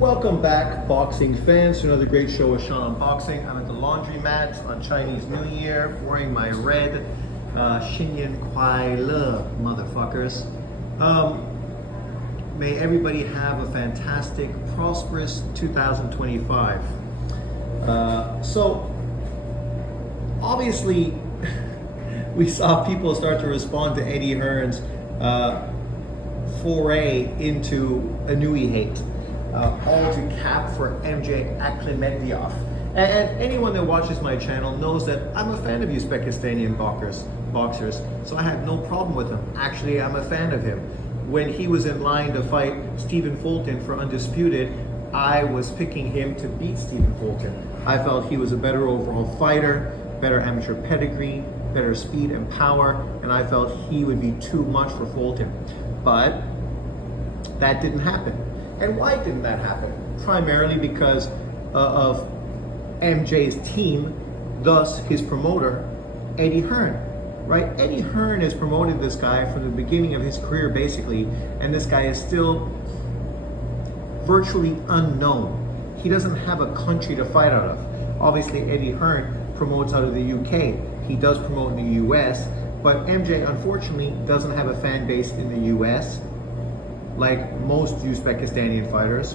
Welcome back, boxing fans, to another great show with Sean on Boxing. I'm at the laundromat on Chinese New Year, wearing my red Xinyan Kuai Le, motherfuckers. May everybody have a fantastic, prosperous 2025. So, obviously, we saw people start to respond to Eddie Hearn's foray into Inoue hate. All to cap for MJ Akhmedov. And anyone that watches my channel knows that I'm a fan of Uzbekistani boxers, so I had no problem with him. Actually, I'm a fan of him. When he was in line to fight Stephen Fulton for Undisputed, I was picking him to beat Stephen Fulton. I felt he was a better overall fighter, better amateur pedigree, better speed and power, and I felt he would be too much for Fulton. But that didn't happen. And why didn't that happen? Primarily because of MJ's team, thus his promoter, Eddie Hearn, right? Eddie Hearn has promoted this guy from the beginning of his career, basically, and this guy is still virtually unknown. He doesn't have a country to fight out of. Obviously, Eddie Hearn promotes out of the UK. He does promote in the US, but MJ, unfortunately, doesn't have a fan base in the US, like most Uzbekistani fighters.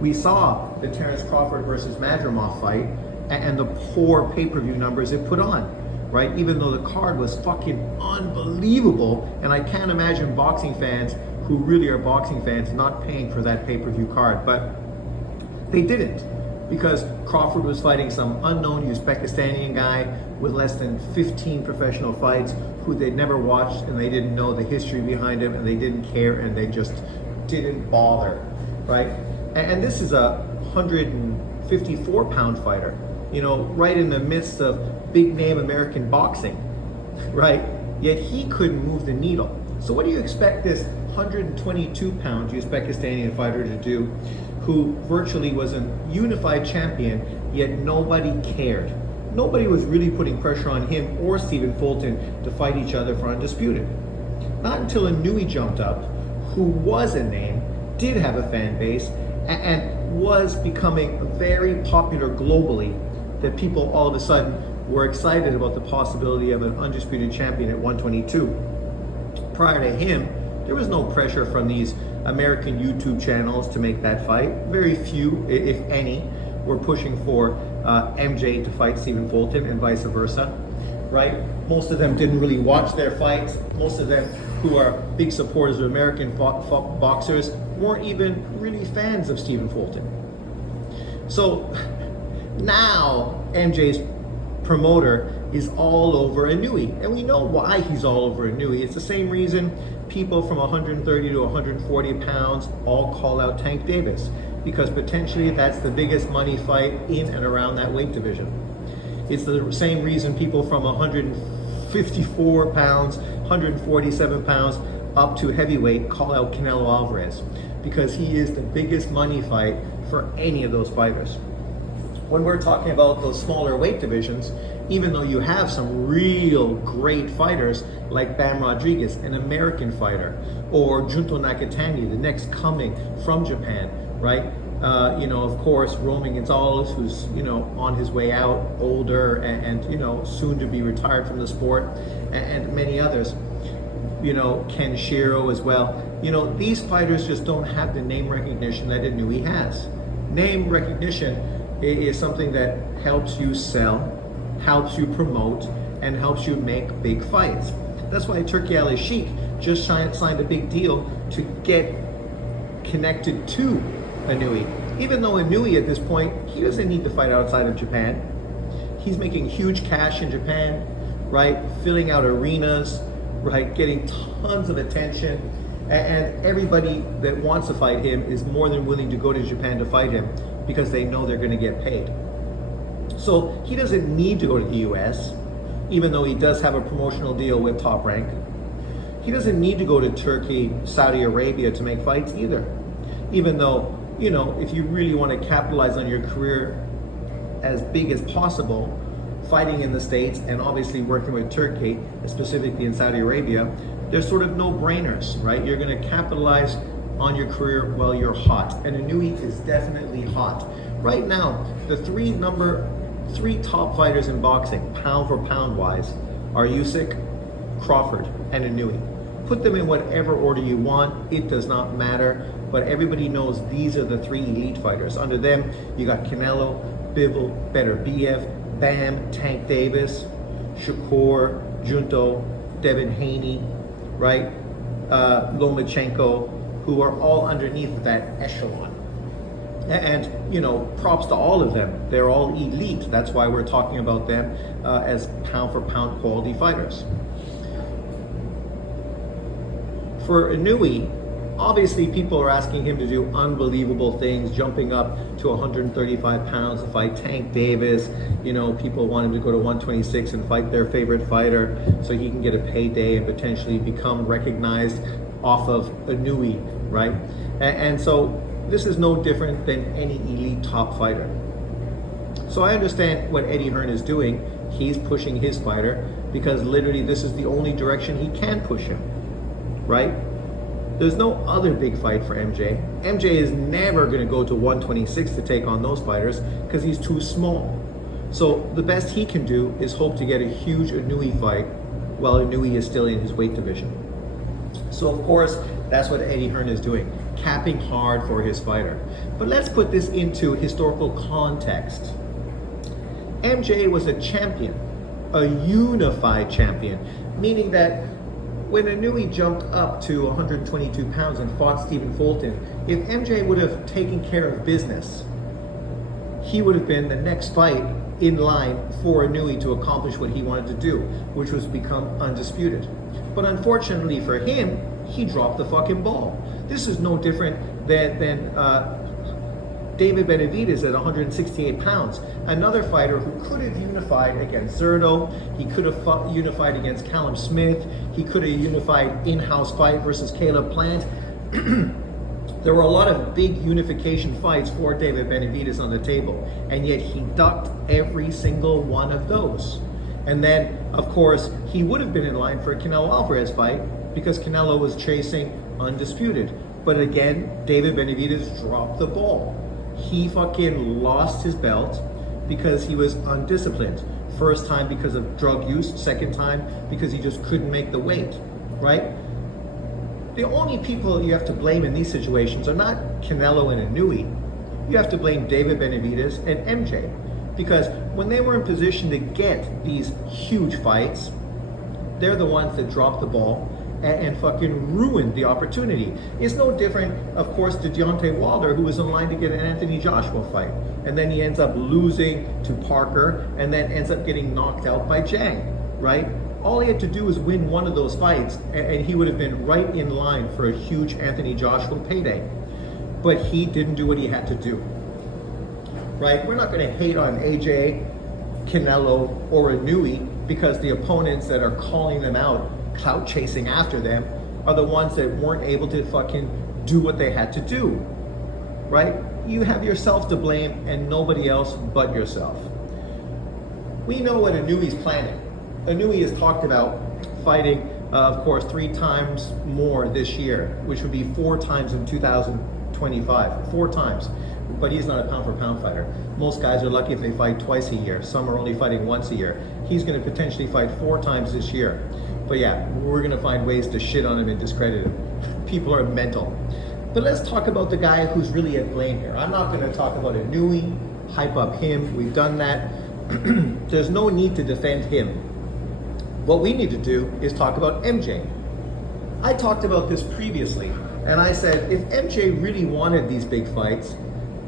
We saw the Terence Crawford versus Madrimov fight and the poor pay-per-view numbers it put on, right? Even though the card was fucking unbelievable, and I can't imagine boxing fans who really are boxing fans not paying for that pay-per-view card, but they didn't, because Crawford was fighting some unknown Uzbekistani guy with less than 15 professional fights who they'd never watched, and they didn't know the history behind him, and they didn't care, and they just didn't bother, right? And this is a 154-pound fighter, you know, right in the midst of big name American boxing, right? Yet he couldn't move the needle. So what do you expect this 122-pound Uzbekistani fighter to do, who virtually was a unified champion, yet nobody cared? Nobody was really putting pressure on him or Stephen Fulton to fight each other for Undisputed. Not until Inoue jumped up, who was a name, did have a fan base, and was becoming very popular globally, that people all of a sudden were excited about the possibility of an Undisputed champion at 122. Prior to him, there was no pressure from these American YouTube channels to make that fight. Very few, if any, were pushing for MJ to fight Stephen Fulton and vice versa, right? Most of them didn't really watch their fights. Most of them, who are big supporters of American boxers, weren't even really fans of Stephen Fulton. So now MJ's promoter is all over Inoue, and we know why he's all over Inoue. It's the same reason people from 130 to 140 pounds all call out Tank Davis, because potentially that's the biggest money fight in and around that weight division. It's the same reason people from 154 pounds, 147 pounds up to heavyweight call out Canelo Alvarez, because he is the biggest money fight for any of those fighters. When we're talking about those smaller weight divisions, even though you have some real great fighters like Bam Rodriguez, an American fighter, or Junto Nakatani, the next coming from Japan, right? You know, of course, Roman Gonzalez, who's, you know, on his way out, older, and you know, soon to be retired from the sport, and many others, you know, Ken Shiro as well. You know, these fighters just don't have the name recognition that Inoue has. Name recognition is something that helps you sell, helps you promote, and helps you make big fights. That's why Turki Ali Sheikh just signed a big deal to get connected to Inoue. Even though Inoue at this point, he doesn't need to fight outside of Japan. He's making huge cash in Japan, right? Filling out arenas, right? Getting tons of attention. And everybody that wants to fight him is more than willing to go to Japan to fight him, because they know they're going to get paid. So he doesn't need to go to the US, even though he does have a promotional deal with Top Rank. He doesn't need to go to Turkey, Saudi Arabia to make fights either, even though, you know, if you really want to capitalize on your career as big as possible, fighting in the States and obviously working with Turkey, specifically in Saudi Arabia, they're sort of no-brainers, right? You're going to capitalize on your career while you're hot. And Inoue is definitely hot. Right now, the three top fighters in boxing, pound for pound wise, are Usyk, Crawford, and Inoue. Put them in whatever order you want, it does not matter, but everybody knows these are the three elite fighters. Under them, you got Canelo, Bivol, Beterbiev, Bam, Tank Davis, Shakur, Junto, Devin Haney, right? Lomachenko, who are all underneath that echelon. And, you know, props to all of them. They're all elite. That's why we're talking about them as pound for pound quality fighters. For Inoue, obviously people are asking him to do unbelievable things, jumping up to 135 pounds to fight Tank Davis. You know, people want him to go to 126 and fight their favorite fighter so he can get a payday and potentially become recognized off of Inoue, right? And so this is no different than any elite top fighter. So I understand what Eddie Hearn is doing. He's pushing his fighter because literally this is the only direction he can push him, right? There's no other big fight for MJ. MJ is never going to go to 126 to take on those fighters because he's too small. So the best he can do is hope to get a huge Inoue fight while Inoue is still in his weight division. So of course, that's what Eddie Hearn is doing, capping hard for his fighter. But let's put this into historical context. MJ was a champion, a unified champion, meaning that when Inoue jumped up to 122 pounds and fought Stephen Fulton, if MJ would have taken care of business, he would have been the next fight in line for Inoue to accomplish what he wanted to do, which was become undisputed. But unfortunately for him, he dropped the fucking ball. This is no different than David Benavidez at 168 pounds. Another fighter who could have unified against Zerto, he could have unified against Callum Smith, he could have unified in-house fight versus Caleb Plant. There were a lot of big unification fights for David Benavidez on the table, and yet he ducked every single one of those. And then, of course, he would have been in line for a Canelo Alvarez fight because Canelo was chasing undisputed. But again, David Benavidez dropped the ball. He fucking lost his belt because he was undisciplined. First time because of drug use, second time because he just couldn't make the weight, right? The only people you have to blame in these situations are not Canelo and Inoue. You have to blame David Benavidez and MJ. Because when they were in position to get these huge fights, they're the ones that dropped the ball and fucking ruined the opportunity. It's no different, of course, to Deontay Wilder, who was in line to get an Anthony Joshua fight. And then he ends up losing to Parker and then ends up getting knocked out by Zhang, right? All he had to do was win one of those fights and he would have been right in line for a huge Anthony Joshua payday. But he didn't do what he had to do, right? We're not gonna hate on AJ, Canelo, or Inoue because the opponents that are calling them out, clout chasing after them, are the ones that weren't able to fucking do what they had to do, right? You have yourself to blame and nobody else but yourself. We know what Inoue's planning. Inoue has talked about fighting, of course, 3 times more this year, which would be 4 times in 2025, 4 times. But he's not a pound for pound fighter. Most guys are lucky if they fight twice a year. Some are only fighting once a year. He's gonna potentially fight 4 times this year. But yeah, we're gonna find ways to shit on him and discredit him. People are mental. But let's talk about the guy who's really at blame here. I'm not gonna talk about Inoue, hype up him, we've done that. There's no need to defend him. What we need to do is talk about MJ. I talked about this previously, and I said if MJ really wanted these big fights,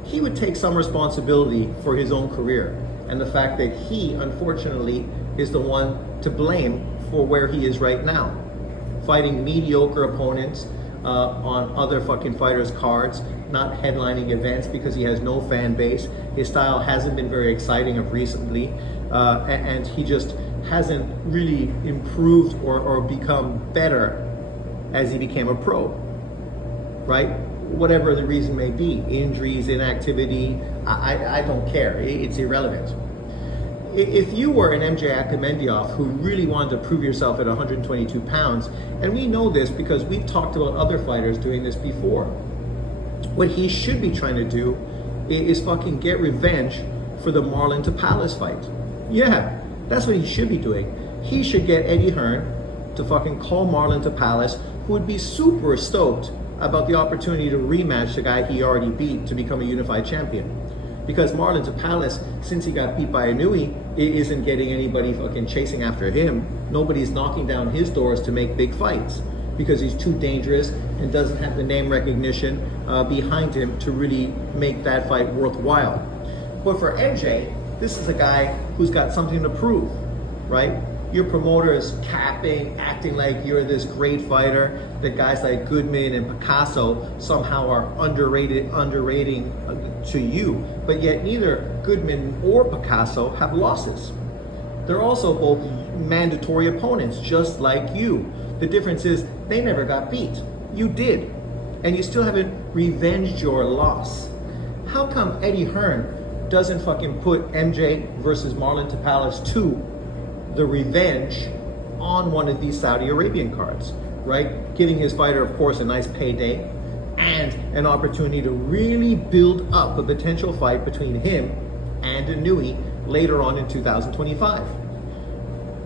he would take some responsibility for his own career and the fact that he, unfortunately, is the one to blame for where he is right now. Fighting mediocre opponents on other fucking fighters' cards, not headlining events because he has no fan base. His style hasn't been very exciting of recently, and he just hasn't really improved or become better as he became a pro, right? Whatever the reason may be, injuries, inactivity, I don't care, it's irrelevant. if you were an MJ Akhmedov who really wanted to prove yourself at 122 pounds, and we know this because we've talked about other fighters doing this before, what he should be trying to do is fucking get revenge for the Marlon Tapales fight. Yeah, that's what he should be doing. He should get Eddie Hearn to fucking call Marlon Tapales, who would be super stoked about the opportunity to rematch the guy he already beat to become a unified champion. Because Marlon Tapales, since he got beat by Inoue, isn't getting anybody fucking chasing after him. Nobody's knocking down his doors to make big fights because he's too dangerous and doesn't have the name recognition behind him to really make that fight worthwhile. But for MJ, this is a guy who's got something to prove, right? Your promoter is capping, acting like you're this great fighter, that guys like Goodman and Picasso somehow are underrating to you. But yet neither Goodman or Picasso have losses. They're also both mandatory opponents, just like you. The difference is they never got beat. You did. And you still haven't revenged your loss. How come Eddie Hearn doesn't fucking put MJ versus Marlon Tapales 2, the revenge, on one of these Saudi Arabian cards, right? Giving his fighter, of course, a nice payday and an opportunity to really build up a potential fight between him and Inoue later on in 2025.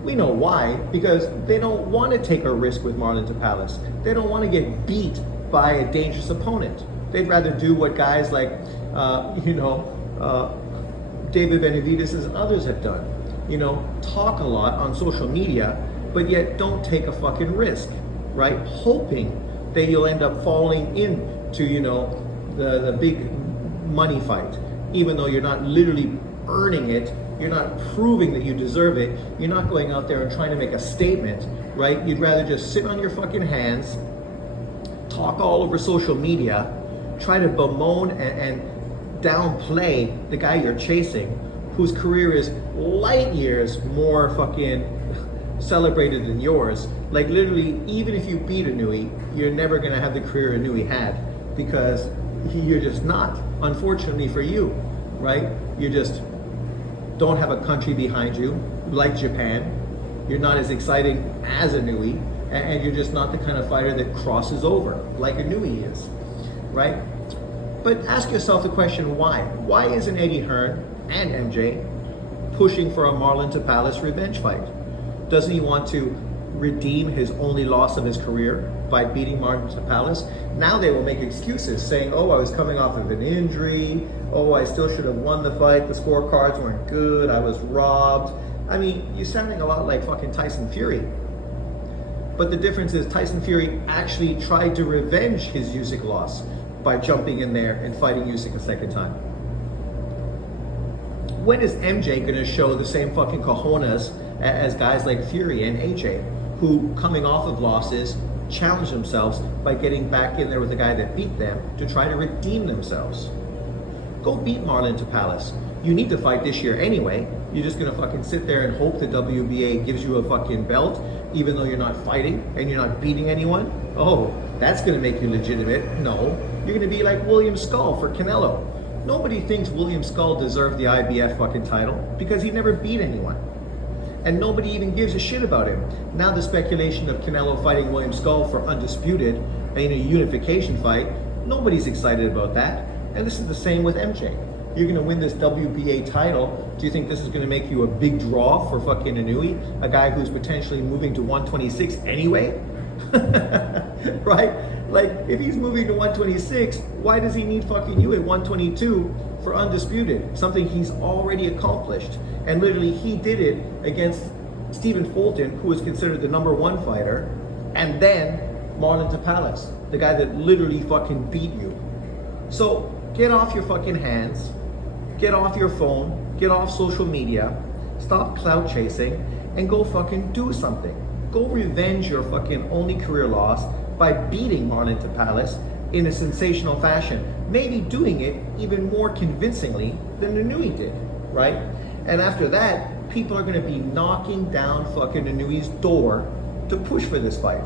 We know why, because they don't want to take a risk with Marlon Tapales. They don't want to get beat by a dangerous opponent. They'd rather do what guys like, David Benavidez and others have done. Talk a lot on social media, but yet don't take a fucking risk, right? Hoping that you'll end up falling into, the big money fight, even though you're not literally earning it. You're not proving that you deserve it. You're not going out there and trying to make a statement, right? You'd rather just sit on your fucking hands, talk all over social media, try to bemoan and downplay the guy you're chasing, whose career is light years more fucking celebrated than yours. Like literally, even if you beat Inoue, you're never gonna have the career Inoue had, because you're just not, unfortunately for you, right? You just don't have a country behind you, like Japan. You're not as exciting as Inoue, and you're just not the kind of fighter that crosses over like Inoue is, right? But ask yourself the question, why? Why isn't Eddie Hearn and MJ pushing for a Marlon Tapales revenge fight? Doesn't he want to redeem his only loss of his career by beating Marlon Tapales? Now they will make excuses saying, oh, I was coming off of an injury. Oh, I still should have won the fight. The scorecards weren't good. I was robbed. I mean, you're sounding a lot like fucking Tyson Fury. But the difference is Tyson Fury actually tried to revenge his Usyk loss by jumping in there and fighting Usyk a second time. When is MJ going to show the same fucking cojones as guys like Fury and AJ, who, coming off of losses, challenge themselves by getting back in there with the guy that beat them to try to redeem themselves? Go beat Marlon Tapales. You need to fight this year anyway. You're just going to fucking sit there and hope the WBA gives you a fucking belt, even though you're not fighting and you're not beating anyone? Oh, that's going to make you legitimate. No, you're going to be like William Skull for Canelo. Nobody thinks William Skull deserved the IBF fucking title because he never beat anyone. And nobody even gives a shit about him. Now the speculation of Canelo fighting William Skull for undisputed in a unification fight, nobody's excited about that. And this is the same with MJ. You're going to win this WBA title. Do you think this is going to make you a big draw for fucking Inoue, a guy who's potentially moving to 126 anyway? Right? Like, if he's moving to 126, why does he need fucking you at 122 for undisputed? Something he's already accomplished. And literally, he did it against Stephen Fulton, who was considered the #1 fighter, and then Marlon Tapales, the guy that literally fucking beat you. So get off your fucking hands, get off your phone, get off social media, stop clout chasing, and go fucking do something. Go revenge your fucking only career loss by beating Marlon Tapales in a sensational fashion, maybe doing it even more convincingly than Inoue did, right? And after that, people are going to be knocking down fucking Inoue's door to push for this fight.